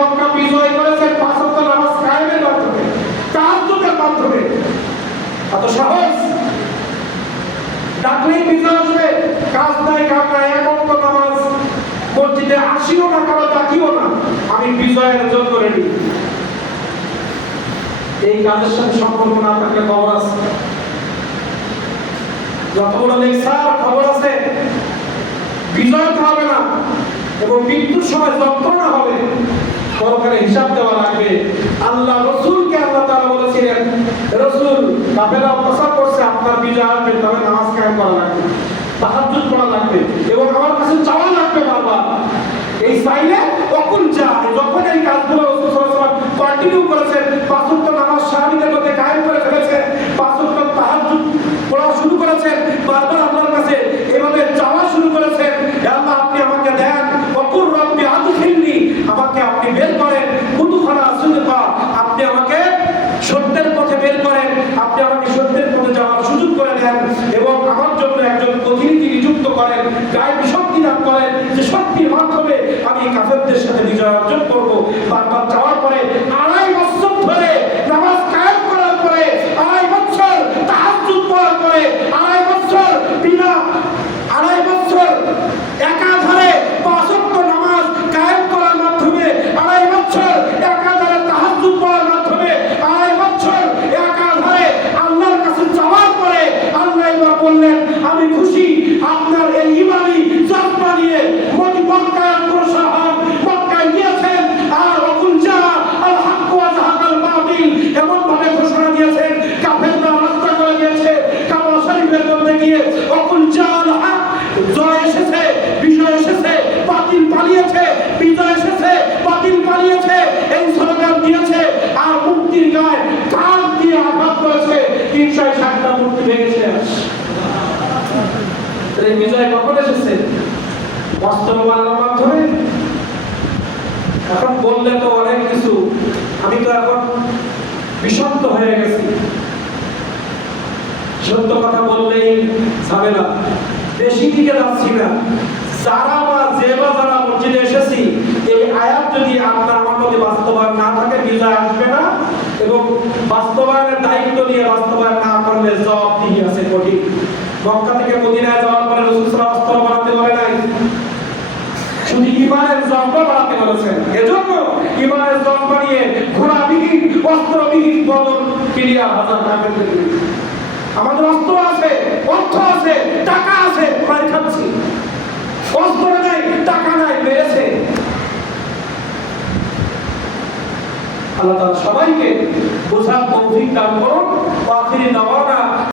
মক্কা বিজয় করেছেন 5 ওয়াক্ত নামাজ কায়েমের মাধ্যমে, তাহাজ্জুদের মাধ্যমে। এত সহজ, ডাকলেই বিজয় আসবে, কাজ নাই কাম নাই, 1 ওয়াক্ত নামাজ মসজিদে আসিও না, কারো ডাকিও না, আমি বিজয়ের জন্য রেডি। এই কাজের সাথে সম্পর্ক না থাকলে খবর আছে, যত বড় লেকচার খবর আছে, বিজয় হবে না এবং মৃত্যুর সময় যন্ত্রণা হবে, পরকালে হিসাব দেওয়া লাগবে। আল্লাহ রাসূলকে আল্লাহ তাআলা বলেছিলেন, রাসূল কাফেররা অত্যাচার করছে, আপনার বিজয় আসবে, তবে নামাজ কায়েম করা লাগবে, তাহাজ্জুদ পড়া লাগবে এবং আমার কাছে চাওয়া লাগবে বারবার। এই চাইলে কখন যায়, যখন এই কাজগুলো রাসূল সাল্লাল্লাহু আলাইহি ওয়াসাল্লাম কন্টিনিউ করেছেন, 5 ওয়াক্ত নামাজ সাহাবীদের মধ্যে কায়েম করে ফেলেছেন, 5 ওয়াক্ত তাহাজ্জুদ পড়া শুরু করেছেন, বারবার আল্লাহর কাছে এভাবে চাওয়া শুরু করেছেন, আল্লাহ আপনি আমাকে দেন, ওকুর রব্বি আদখিলনি, আমাকে আপনি বের করেন, মুদখালা সিদকা, আপনি আমাকে সত্যের পথে বের করেন, আপনি আমাকে সত্যের পথে যাওয়ার সুযোগ করে দেন এবং আমার জন্য একজন প্রতিনিধি নিযুক্ত করেন, গায়েবী শক্তি দান করেন, যে শক্তির মাধ্যমে আমি কাফেরদের সাথে বিজয় অর্জন করব। বারবার চাওয়ার পরে 2.5 বছর ধরে নামাজ কায়েম করার পরে, 2.5 বছর তাহাজ্জুদ পড়ার পরে, 2.5 বছর বিনা 2.5 বছর একাধারে 5 ওয়াক্ত নামাজ কায়েম করার মাধ্যমে, 2.5 বছর একাধারে তাহাজ্জুদ পড়ার মাধ্যমে, 2.5 বছর একাধারে আল্লাহর কাছে চাওয়ার পরে আল্লাহ এবার বললেন, আমি খুশি আপনার এই ঈমানি জজ্বা নিয়ে মক্কায় অগ্রসর হন, মক্কায় গিয়েছেন আর ওয়াকুল জা আল হক ওয়া যাহাকাল বাতিল এমন ভাবে ঘোষণা দিয়েছেন, কাফেররা রাস্তা করে দিয়েছে, কাবা শরীফের মধ্যে গিয়ে ওয়াকুল জা আল হক, জয় এসেছে, বিজয় এসেছে, বাতিল পালিয়েছে, বিজয় এসেছে, বাতিল পালিয়েছে, এই স্লোগান দিয়েছে আর মুক্তির গায়ে কান দিয়ে আঘাত করেছে, 360টা মূর্তি ভেঙেছে। এই বিজয় কখন এসেছে? বাস্তবায়নের মাধ্যমে। এখন বললে তো অনেক কিছু, আমি তো এখন বিষাক্ত হয়ে গেছি, সত্য কথা বললেই ঝামেলা, বেশি দিকে যাচ্ছি না। যারা মসজিদে এসেছি, এই আয়াত যদি আপনার আমার মধ্যে বাস্তবায়ন না থাকে, বিজয় আসবে না এবং বাস্তবায়নের দায়িত্ব নিয়ে বাস্তবায়ন না করলে জবাব দিয়ে আছে কঠিন। মক্কা থেকে মদিনায় যাওয়ার পরে রাসূল সাল্লাল্লাহু আলাইহি ওয়াসাল্লাম বানাতে বলে নাই, শুধু ঈমানের জজ্বা বাড়াতে বলেছেন। এজন্য ঈমানের জজ্বা নিয়ে ঘোড়াবিহীন, অস্ত্রবিহীন বদর ক্রিয়া হাজার কাফেরদের বিরুদ্ধে। আমাদের অস্ত্র আছে, অর্থ আছে, টাকা আছে, মার খাচ্ছি, অস্ত্র নাই, টাকা নাই, মেরেছে। আল্লাহ তাআলা সবাইকে বোঝার তৌফিক দান করুন।